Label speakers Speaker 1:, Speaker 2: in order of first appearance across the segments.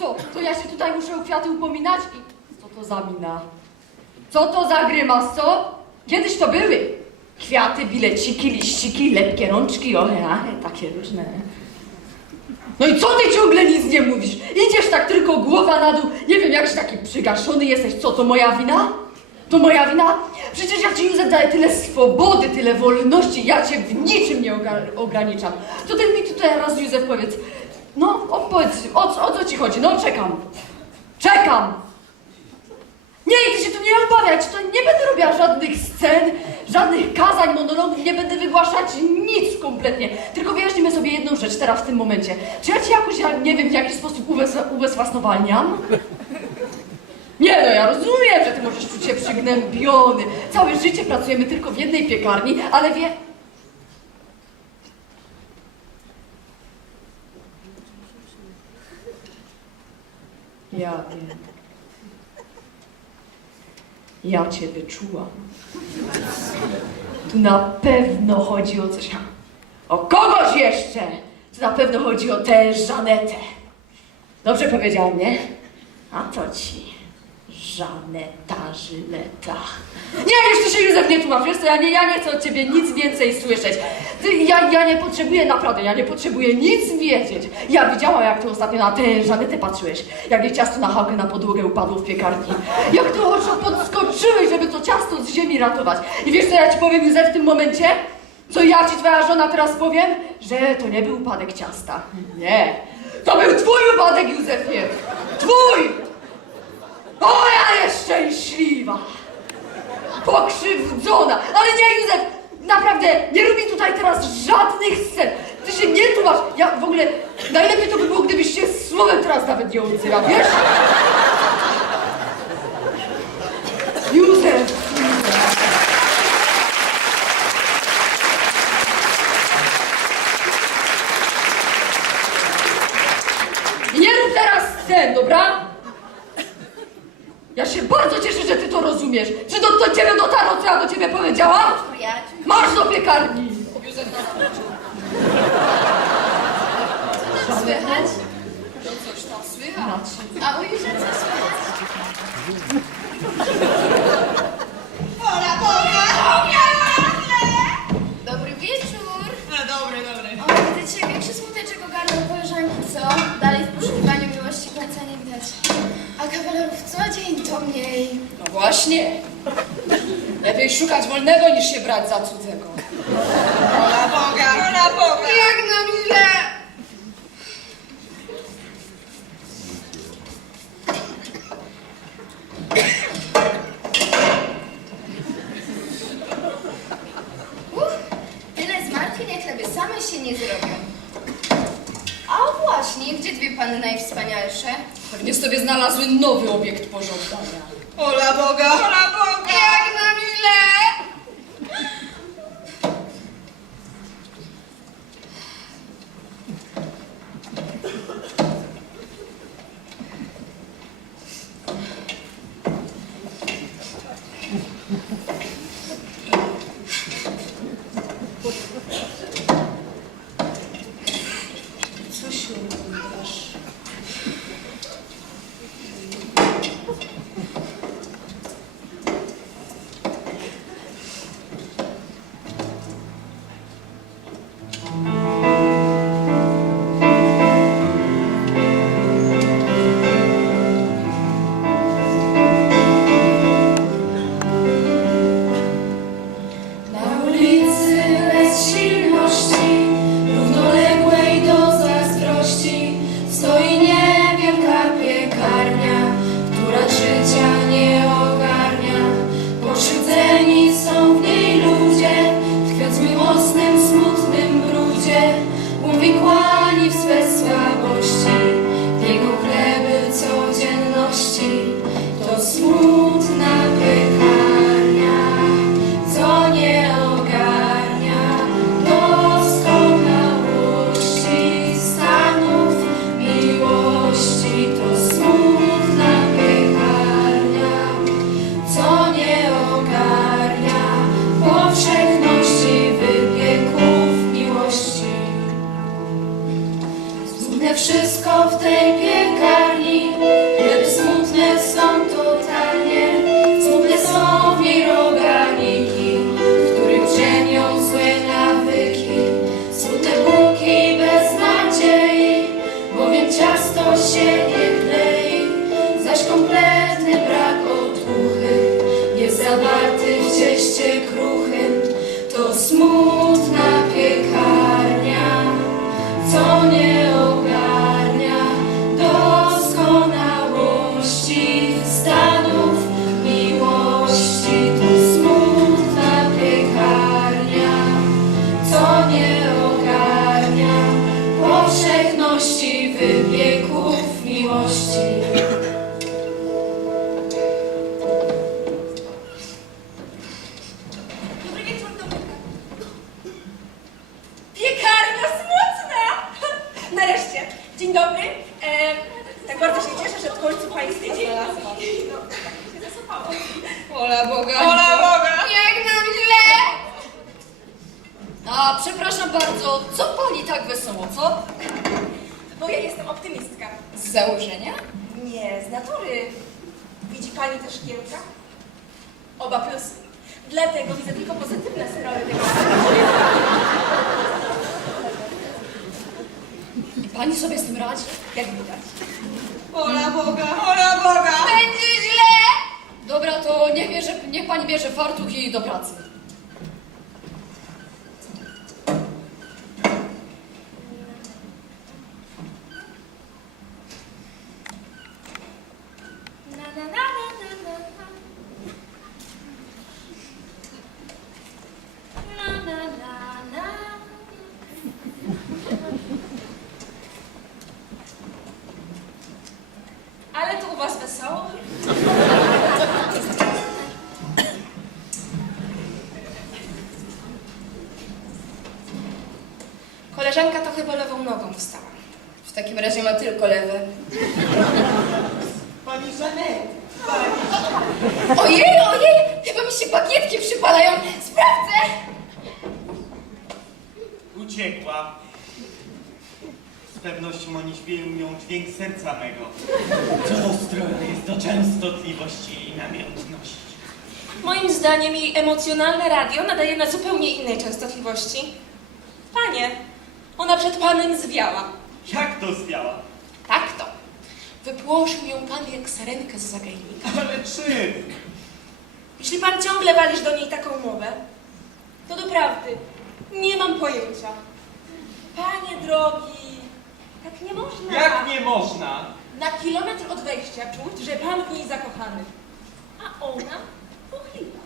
Speaker 1: co? To ja się tutaj muszę o kwiaty upominać i... Co to za mina? Co to za grymas, co? Kiedyś to były. Kwiaty, bileciki, liściki, lepkie rączki, ohe, ahe, takie różne. No i co ty ciągle nic nie mówisz? Idziesz tak tylko głowa na dół. Nie wiem, jakiś taki przygaszony jesteś. Co, to moja wina? To moja wina? Przecież ja ci Józef daję tyle swobody, tyle wolności. Ja cię w niczym nie ograniczam. To ty mi tutaj raz, Józef, powiedz. No, opowiedz, o, o co ci chodzi? No, czekam. Czekam. Nie, ty się tu nie obawiać, to nie będę robiła żadnych scen, żadnych kazań, monologów, nie będę wygłaszać nic kompletnie. Tylko wyjaśnimy sobie jedną rzecz teraz w tym momencie. Czy ja ci jakoś, ja nie wiem, w jakiś sposób ubez- ubezwłasnowalniam? Nie no, ja rozumiem, że ty możesz czuć się przygnębiony. Całe życie pracujemy tylko w jednej piekarni, ale wie... Ja wiem. Ja cię wyczułam. Tu na pewno chodzi o coś. O kogoś jeszcze! Tu na pewno chodzi o tę Żanetę. Dobrze powiedziałam, nie? A to ci. Żaneta, Żyleta. Nie, ty się Józef nie tłumacz, wiesz co, ja nie, ja nie chcę od ciebie nic więcej słyszeć. Ja, ja nie potrzebuję, naprawdę, ja nie potrzebuję nic wiedzieć. Ja widziałam, jak ty ostatnio na tę Żanetę patrzyłeś, jak jej ciasto na hałkę na podłogę upadło w piekarni. Jak ty oczu podskoczyłeś, żeby to ciasto z ziemi ratować. I wiesz co ja ci powiem, Józef, w tym momencie? Co ja ci, twoja żona, teraz powiem? Że to nie był upadek ciasta. Nie. To był twój upadek, Józefie. Twój! O, ja jest szczęśliwa! Pokrzywdzona! Ale nie, Józef! Naprawdę, nie robię tutaj teraz żadnych scen! Ty się nie tłumacz! Ja w ogóle... Najlepiej to by było, gdybyś się słowem teraz nawet nie odzywał, wiesz? Józef! I Nie rób teraz scen, dobra? Ja się bardzo cieszę, że ty to rozumiesz. Że do, do ciebie dotarło, co ja do ciebie powiedziałam?
Speaker 2: Przyjaciół.
Speaker 1: Marsz do piekarni!
Speaker 2: Co tam słychać?
Speaker 3: To coś tam słychać.
Speaker 2: A u Józefa co słychać?
Speaker 3: Ola Boga!
Speaker 2: Dobry wieczór.
Speaker 3: No dobry, dobry.
Speaker 2: O, widzę cię, większy smuteczek ogarnął koleżanki, co? Dalej w poszukiwaniu miłości końca nie widać. A kawalerów co dzień to mniej.
Speaker 3: No właśnie. Lepiej szukać wolnego niż się brać za cudzego.
Speaker 4: Miłości. Smutne
Speaker 5: Widzi pani te szkiełka? Oba plusy. Dlatego widzę tylko pozytywne strony tego
Speaker 1: I pani sobie z tym radzi?
Speaker 5: jak widać.
Speaker 3: Ola Boga. Ola Boga.
Speaker 2: Będzie źle!
Speaker 1: Dobra, to niech, bierze, niech pani bierze fartuch i do pracy.
Speaker 5: Ale to u was wesoło? Koleżanka to chyba lewą nogą wstała.
Speaker 3: W takim razie ma tylko lewe.
Speaker 6: Pani Żanet,
Speaker 3: Ojej, ojej! Chyba mi się bagietki przypalają. Sprawdzę!
Speaker 6: uciekła. Z pewnością oni śpiewają dźwięk serca mego. Co strojne jest do częstotliwości i namiętności.
Speaker 5: Moim zdaniem jej emocjonalne radio nadaje na zupełnie innej częstotliwości. Panie, ona przed panem zwiała.
Speaker 6: Jak to zwiała?
Speaker 5: Tak to. Wypłoszył ją pan jak sarenkę z zagajnika.
Speaker 6: Ale czym?
Speaker 5: Jeśli pan ciągle walisz do niej taką mowę, to doprawdy nie mam pojęcia. Panie drogi, tak nie można.
Speaker 6: Jak nie można?
Speaker 5: Na kilometr od wejścia czuć, że pan w niej zakochany. A ona pochyla.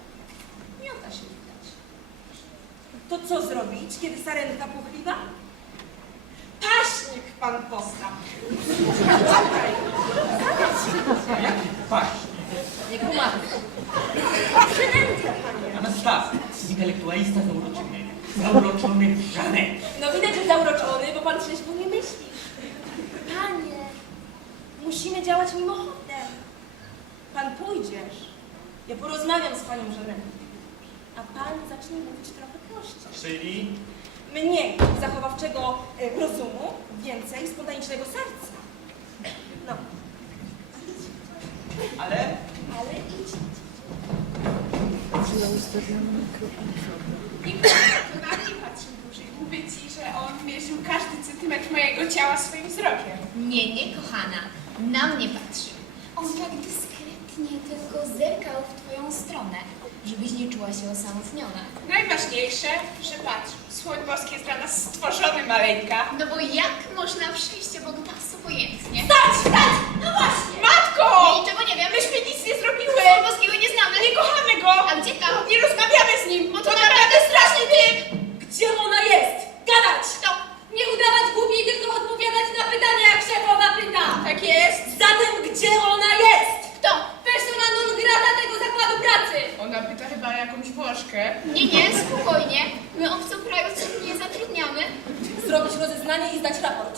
Speaker 5: Miota się widać. To co zrobić, kiedy sarenka pochyla? Paśnik pan postaw. Czekaj.
Speaker 6: Jaki paść?
Speaker 1: Nie kumamy.
Speaker 5: Przynętę, panie.
Speaker 6: Anastasy, intelektualista zauroczony. Zauroczony w Żanet.
Speaker 5: No widać, że zauroczony, bo pan trzeźwo nie myśli.
Speaker 2: Panie,
Speaker 5: Musimy działać mimochodem. Pan pójdziesz. Ja porozmawiam z panią Żaneną. A pan zacznie mówić trochę prościej.
Speaker 6: Czyli
Speaker 5: Mniej zachowawczego e, rozumu, więcej spontanicznego serca. No,
Speaker 6: Ale
Speaker 5: ale idź.
Speaker 7: Nigdy na to nie dłużej. Mówię ci, że on mierzył każdy centymetr mojego ciała swoim wzrokiem.
Speaker 2: Nie, nie, kochana. Na mnie patrzył. On tak dyskretnie tylko zerkał w twoją stronę, żebyś nie czuła się osamotniona.
Speaker 7: Najważniejsze, że patrz, słoń boski jest dla nas stworzony, maleńka.
Speaker 2: No bo jak można przyjść obok nas obojętnie?
Speaker 7: Stać, stać! No właśnie! Matko!
Speaker 2: Ja niczego nie wiem.
Speaker 7: Myśmy nic nie zrobiły!
Speaker 2: Słowa polskiego nie znamy.
Speaker 7: Nie kochamy go!
Speaker 2: A gdzie tam?
Speaker 7: Nie rozmawiamy z nim!
Speaker 2: Bo to naprawdę straszny typ!
Speaker 5: Gdzie ona jest? Gadać!
Speaker 2: Stop!
Speaker 1: Nie udawać głupiej, tylko odpowiadać na pytania, jak szefowa pyta.
Speaker 7: Tak jest!
Speaker 5: Zatem gdzie ona jest?
Speaker 2: Kto?
Speaker 1: Persona non grata tego zakładu pracy.
Speaker 7: Ona pyta chyba o jakąś Włoszkę.
Speaker 2: Nie, nie, spokojnie. My obcokrajowców nie zatrudniamy.
Speaker 5: Zrobić rozeznanie i zdać raport.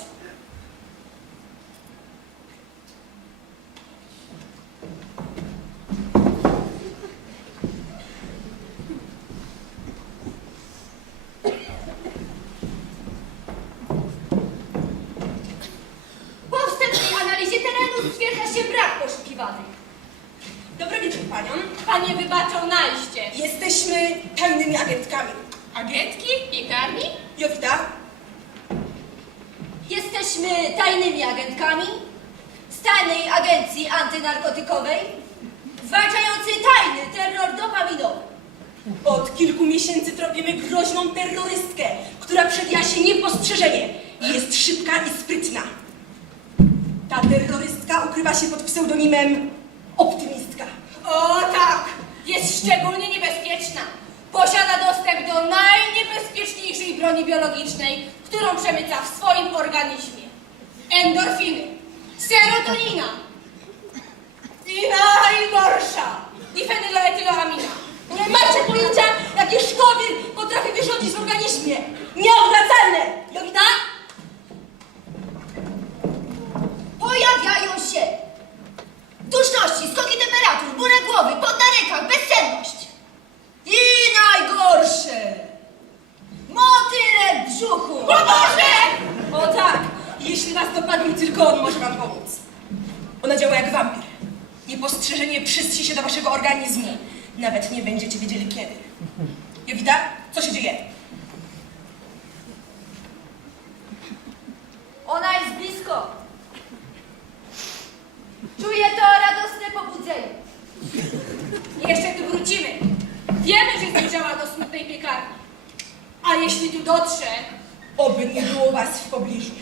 Speaker 5: Optymistka.
Speaker 1: O tak! Jest szczególnie niebezpieczna. Posiada dostęp do najniebezpieczniejszej broni biologicznej,
Speaker 5: którą przemyca w swoim organizmie. Endorfiny, serotonina i najgorsza, difenyloetyloamina. Nie macie pojęcia, jakie szkody potrafi wyrządzić w organizmie. Nieodwracalne! Jowita?
Speaker 2: Pojawiają się duszności, skoki temperatur, bóle głowy, pot na rękach, bezsenność. I najgorsze! Motyle w brzuchu!
Speaker 5: O Boże! O tak, jeśli nas dopadnie, tylko on może wam pomóc. Ona działa jak wampir. Niepostrzeżenie przystrzy się do waszego organizmu. Nawet nie będziecie wiedzieli kiedy. Jowita, co się dzieje?
Speaker 2: Ona jest blisko. Czuję to radosne pobudzenie.
Speaker 5: Jeszcze tu wrócimy. Wiemy, że zbliżała do smutnej piekarni. A jeśli tu dotrze, oby nie było was w pobliżu.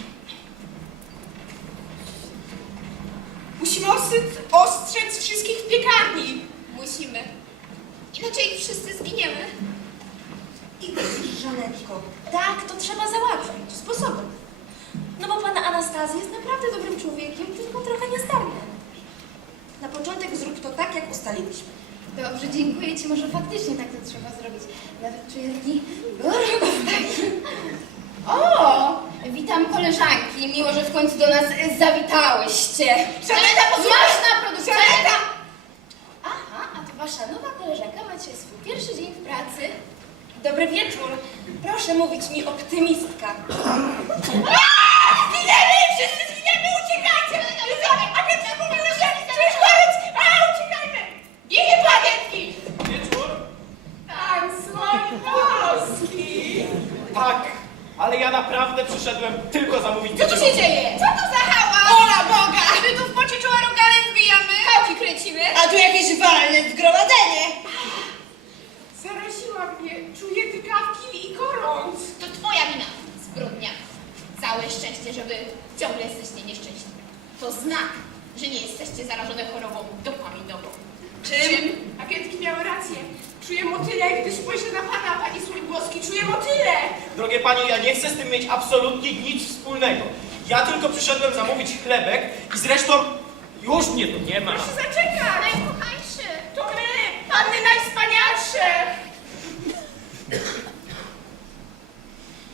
Speaker 7: Musimy ostrzec, ostrzec wszystkich w piekarni.
Speaker 2: Musimy. Inaczej wszyscy zginiemy.
Speaker 5: I widzisz, Żanetko, tak, to trzeba załatwić sposobem. Anastazja jest naprawdę dobrym człowiekiem, tylko trochę niezdarny. Na początek zrób to tak, jak ustaliliśmy.
Speaker 2: Dobrze, dziękuję Ci. Może faktycznie tak to trzeba zrobić. Nawet czuję taki. O! Witam koleżanki. Miło, że w końcu do nas zawitałyście.
Speaker 7: Żaneta, posłuchaj!
Speaker 2: Masz na producenta!
Speaker 7: Żaneta!
Speaker 2: Aha, a to Wasza nowa koleżanka. Macie swój pierwszy dzień w pracy.
Speaker 5: Dobry wieczór. Proszę mówić mi optymistka.
Speaker 7: Zginiemy! Wszyscy zginiemy! Uciekajcie! Agencja mówiła, że czujesz koniec! A, uciekajmy! Biegnie po agentki!
Speaker 6: Wieczór?
Speaker 7: Pan Słonowski!
Speaker 6: Tak, ale ja naprawdę przyszedłem tylko zamówić
Speaker 2: Co tu się dzieje?
Speaker 7: Co to za hałas? Ola Boga! My tu w poczuciu rogale zbijamy!
Speaker 2: Pałki kręcimy.
Speaker 5: A tu jakieś walne zgromadzenie.
Speaker 7: Zaraziła mnie. Czuję tykawki i gorąc.
Speaker 2: To Twoja wina, zbrodnia. Całe szczęście, że Wy ciągle jesteście nieszczęśliwi. To znak, że nie jesteście zarażone chorobą dopaminową.
Speaker 7: Czym? Agentki miały rację. Czuję motyle, gdy spojrzę na pana, pani Słonigłowski. Czuję motyle!
Speaker 6: Drogie panie, ja nie chcę z tym mieć absolutnie nic wspólnego. Ja tylko przyszedłem zamówić chlebek i zresztą już mnie tu nie ma.
Speaker 7: Proszę zaczekać!
Speaker 2: Najkochańszy!
Speaker 7: To my! Panny najwspanialsze!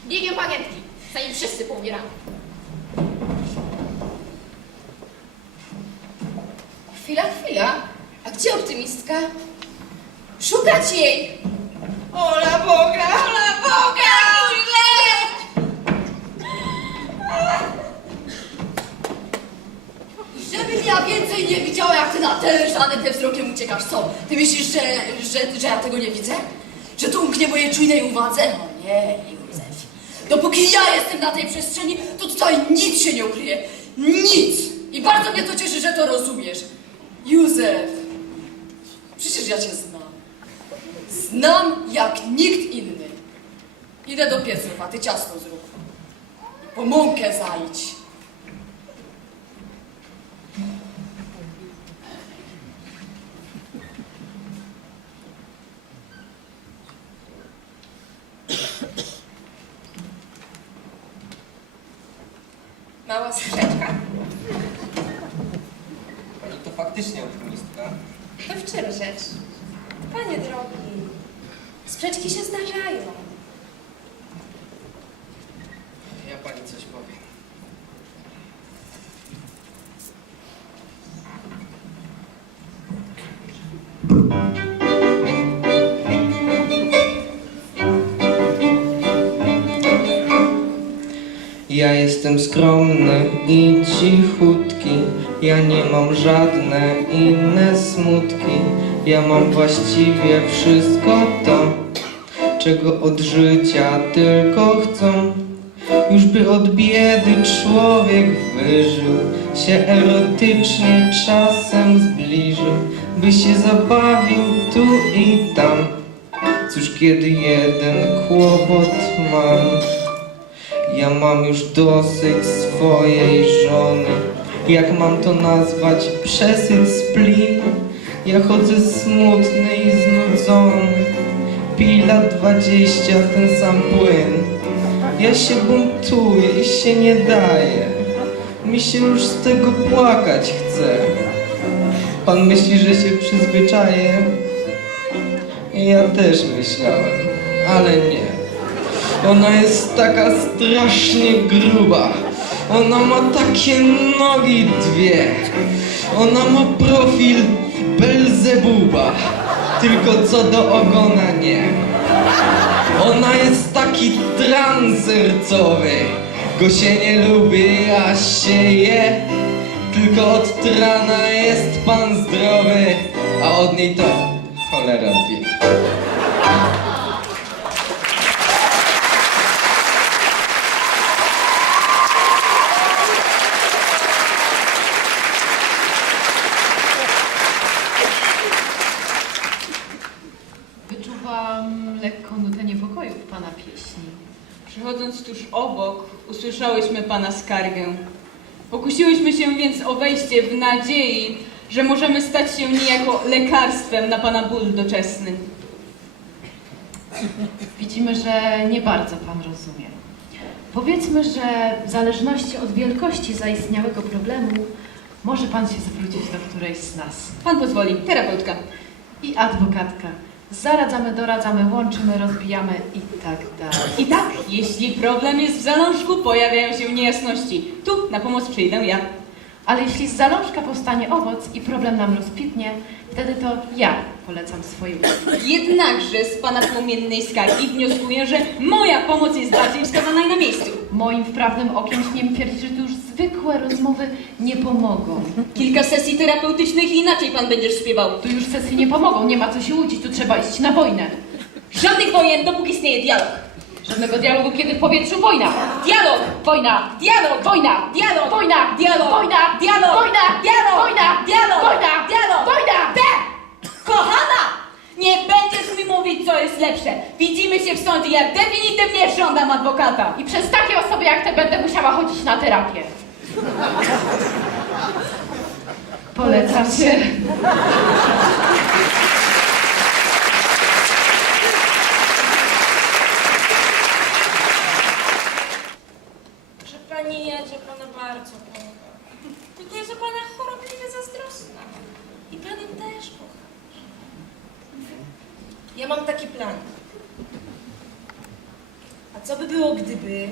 Speaker 2: Biegiem po agentki, poumieramy. Chwila, chwila. A gdzie optymistka? Szukać jej!
Speaker 5: Ola Boga!
Speaker 2: Ola Boga!
Speaker 1: Żebym ja więcej nie widziała, jak ty na tę Żanetę wzrokiem uciekasz, co? Ty myślisz, że, że, że ja tego nie widzę? Że to umknie mojej czujnej uwadze? No nie, Józef. Dopóki ja jestem na tej przestrzeni, to tutaj nic się nie ukryje. Nic! I bardzo mnie to cieszy, że to rozumiesz. Józef, przecież ja cię znam. Znam jak nikt inny. Idę do pieców, a ty ciasto zrób. Po mąkę zajdź.
Speaker 5: Mała sprzeczka.
Speaker 8: Pani to faktycznie optymistka.
Speaker 5: To w czym rzecz? Panie drogi, sprzeczki się zdarzają.
Speaker 8: Ja pani coś powiem. Ja jestem skromny i cichutki, ja nie mam żadne inne smutki. Ja mam właściwie wszystko to, czego od życia tylko chcą. Już by od biedy człowiek wyżył, się erotycznie czasem zbliżył, by się zabawił tu i tam. Cóż, kiedy jeden kłopot mam, ja mam już dosyć swojej żony. Jak mam to nazwać? Przesyt splin. Ja chodzę smutny i znudzony. Pila dwadzieścia ten sam płyn. Ja się buntuję i się nie daję. Mi się już z tego płakać chce. Pan myśli, że się przyzwyczaję? Ja też myślałem, ale nie. Ona jest taka strasznie gruba. Ona ma takie nogi dwie. Ona ma profil Belzebuba. Tylko co do ogona nie. Ona jest taki transercowy. Go się nie lubi, a się je. Tylko od trana jest pan zdrowy, a od niej to cholera wie.
Speaker 4: Nutę niepokoju w pana pieśni.
Speaker 9: Przechodząc tuż obok, usłyszałyśmy pana skargę. Pokusiłyśmy się więc o wejście w nadziei, że możemy stać się niejako lekarstwem na pana ból doczesny.
Speaker 4: Widzimy, że nie bardzo pan rozumie. Powiedzmy, że w zależności od wielkości zaistniałego problemu może pan się zwrócić do którejś z nas.
Speaker 9: Pan pozwoli, terapeutka.
Speaker 4: I adwokatka. Zaradzamy, doradzamy, łączymy, rozbijamy i tak dalej.
Speaker 9: I tak, jeśli problem jest w zalążku, pojawiają się niejasności. Tu na pomoc przyjdę ja.
Speaker 4: Ale jeśli z zalążka powstanie owoc i problem nam rozkwitnie, wtedy to ja polecam swoje usługi.
Speaker 9: Jednakże z pana płomiennej skargi wnioskuję, że moja pomoc jest bardziej wskazana i na miejscu.
Speaker 4: Moim wprawnym okiem śmiem twierdzić, że tu już zwykłe rozmowy nie pomogą.
Speaker 9: Kilka sesji terapeutycznych i inaczej pan będziesz śpiewał.
Speaker 4: Tu już sesje nie pomogą, nie ma co się łudzić, tu trzeba iść na wojnę.
Speaker 9: Żadnych wojen, dopóki istnieje dialog.
Speaker 4: Żadnego dialogu, kiedy w powietrzu wojna.
Speaker 9: Dialog!
Speaker 4: Wojna!
Speaker 9: Dialog!
Speaker 4: Wojna!
Speaker 9: Dialog!
Speaker 4: Wojna!
Speaker 9: Dialog!
Speaker 4: Wojna!
Speaker 9: Dialog!
Speaker 4: Wojna!
Speaker 9: Dialog!
Speaker 4: Wojna!
Speaker 9: Dialog!
Speaker 4: Wojna!
Speaker 9: Dialog!
Speaker 4: Wojna!
Speaker 9: Te! Kochana! Nie będziesz mi mówić, co jest lepsze. Widzimy się w sądzie, ja definitywnie żądam adwokata.
Speaker 4: I przez takie osoby jak te będę musiała chodzić na terapię. Polecam się.
Speaker 5: Że pani jedzie, pana bardzo kocha. Tylko jest o pana chorobliwie zazdrosna. I pan ją też kocha. Ja mam taki plan. A co by było, gdyby...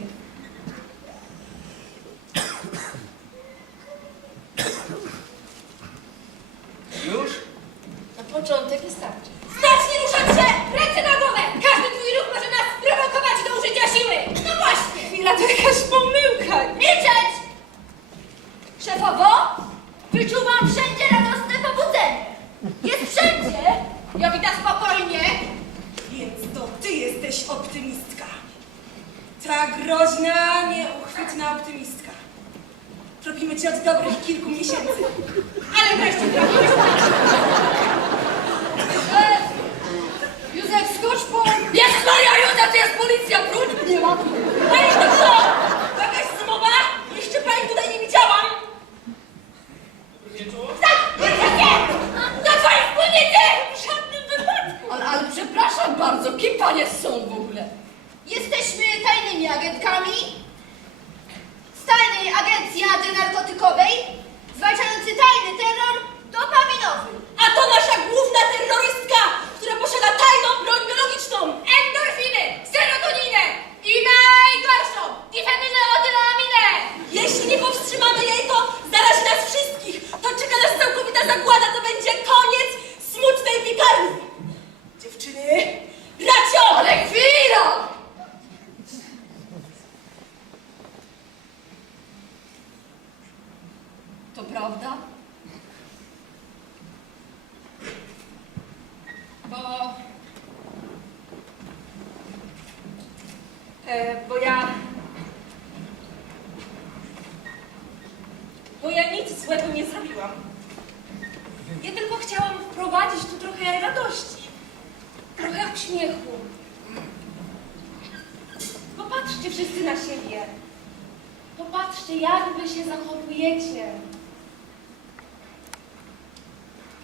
Speaker 5: Popatrzcie, jak wy się zachowujecie.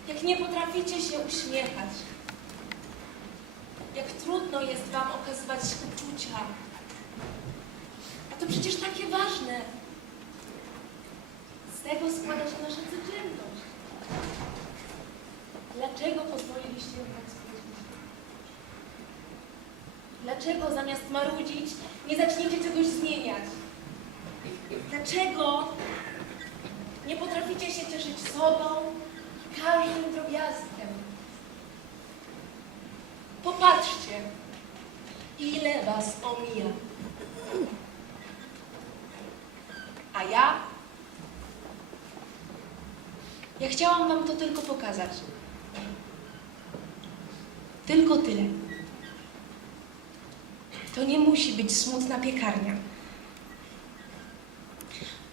Speaker 5: Jak nie potraficie się uśmiechać. Jak trudno jest wam okazywać uczucia. To przecież takie ważne. Z tego składa się nasza codzienność. Dlaczego pozwoliliście ją tak spędzić? Dlaczego zamiast marudzić, nie zaczniecie czegoś zmieniać? Dlaczego nie potraficie się cieszyć sobą i każdym drobiazgiem? Popatrzcie, ile was omija. A ja? Ja chciałam wam to tylko pokazać. Tylko tyle. To nie musi być smutna piekarnia.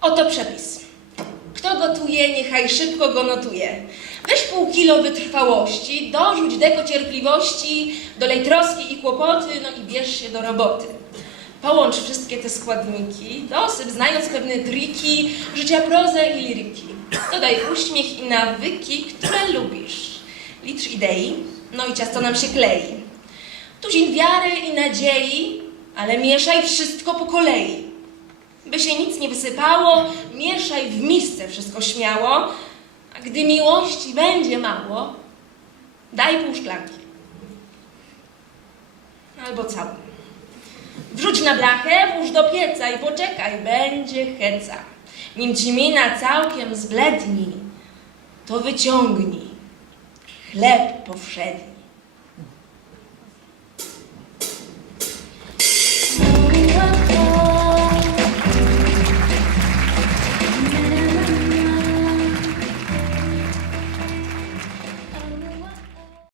Speaker 5: Oto przepis. Kto gotuje, niechaj szybko go notuje. Weź pół kilo wytrwałości, dorzuć deko cierpliwości, dolej troski i kłopoty, no i bierz się do roboty. Połącz wszystkie te składniki, dosyp znając pewne triki, życia prozę i liryki. Dodaj uśmiech i nawyki, które lubisz. Litr idei, no i ciasto nam się klei. Tuzin wiary i nadziei, ale mieszaj wszystko po kolei. By się nic nie wysypało, mieszaj w misce wszystko śmiało, a gdy miłości będzie mało, daj pół szklanki. Albo całą. Wrzuć na blachę, włóż do pieca i poczekaj, będzie heca. Nim ci mina całkiem zbledni, to wyciągnij chleb powszedni.